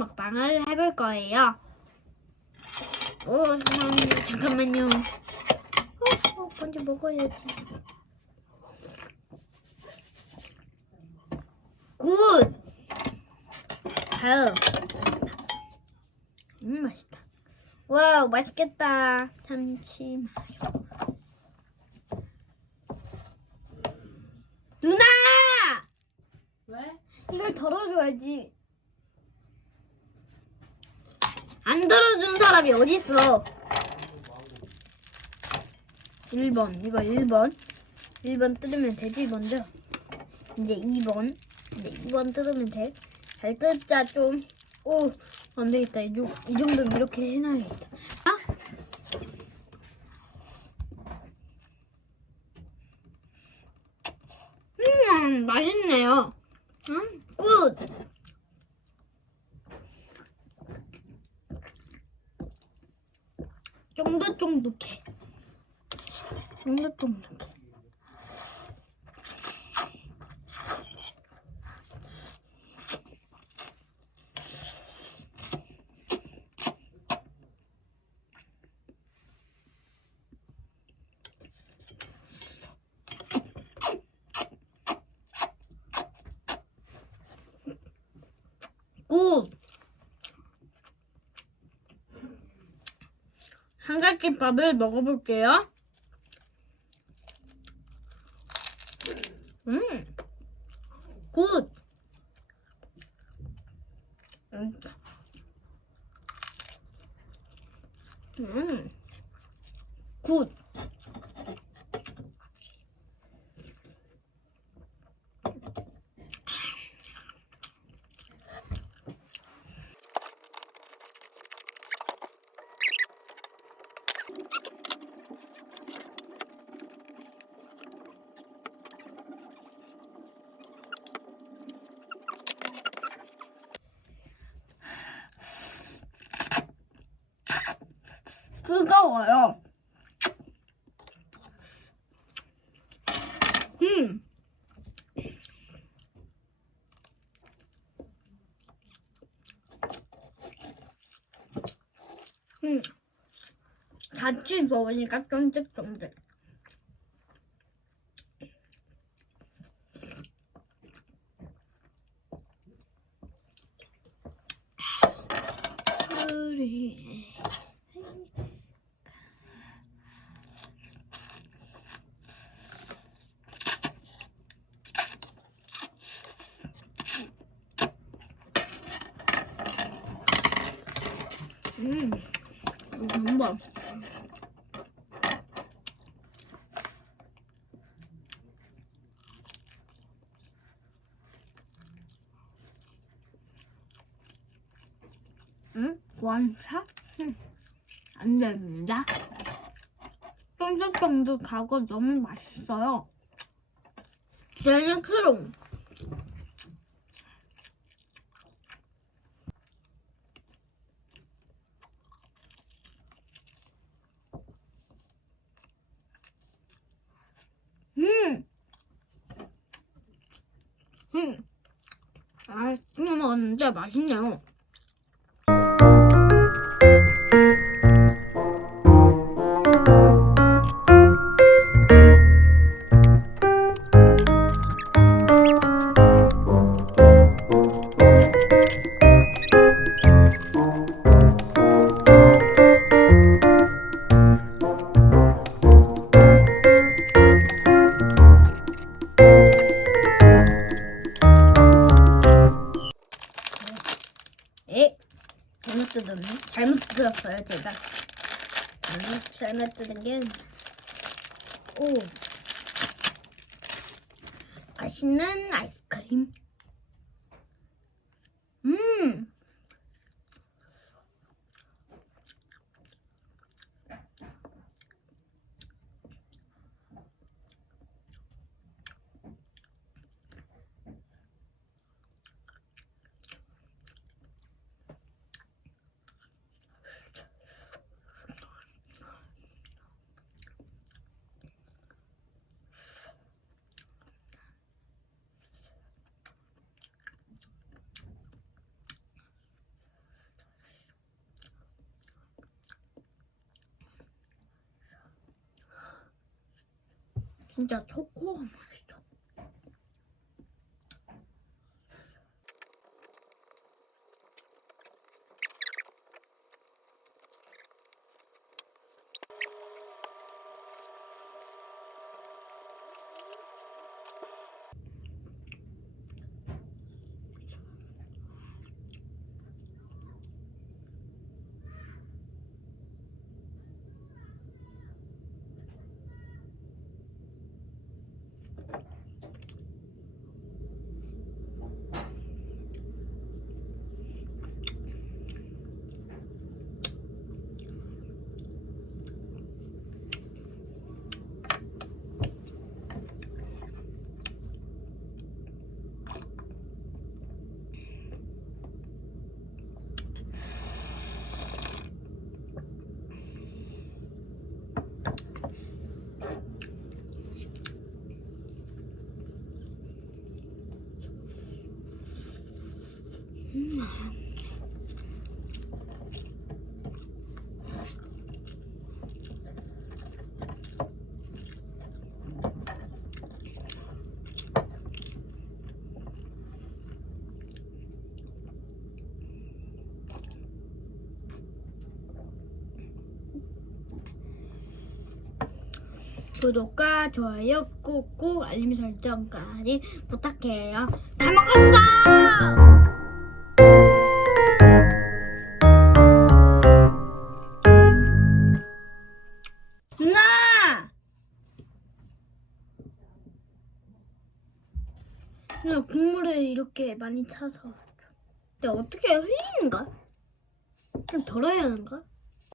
먹방을 해볼 거예요. 오, 잠깐만요. 잠깐만요. 어, 어, 먼저 먹어야지. 굿! 다음. 음, 맛있다. 와우, 맛있겠다. 참치 마요. 누나! 왜? 이걸 덜어줘야지. 안 덜어준 사람이 어딨어? 1번. 이거 1번. 1번 뜯으면 되지, 먼저. 이제 2번. 이제 2번 뜯으면 돼. 잘 뜯자, 좀. 오, 안 되겠다. 이, 정- 이 정도면 이렇게 해놔야겠다. 아? 음, 맛있네요. 음, 굿. 쫑득쫑득해. 쫑득쫑득해. 굿. 한가지밥을 먹어볼게요. 음, 굿. 음, 음, 굿. 뜨거워요. 음. 음. 같이 먹으니까 쫀득쫀득. 우리 음, 이거 한번. 응? 응. 안 됩니다. 쫀득쫀득하고 너무 맛있어요. 쟤는 크롱. 음! 음! 아, 씹어 먹었는데 맛있네요. 뜯었네? 잘못 뜯었어요, 제가. 음, 잘못 뜯은 게. 오. 맛있는 아이스크림. 음. 진짜 초코 구독과 좋아요 꾹꾹 알림 설정까지 부탁해요. 다 먹었어! 누나! 누나 국물을 이렇게 많이 차서 근데 어떻게 흘리는가? 좀 덜어야 하는가?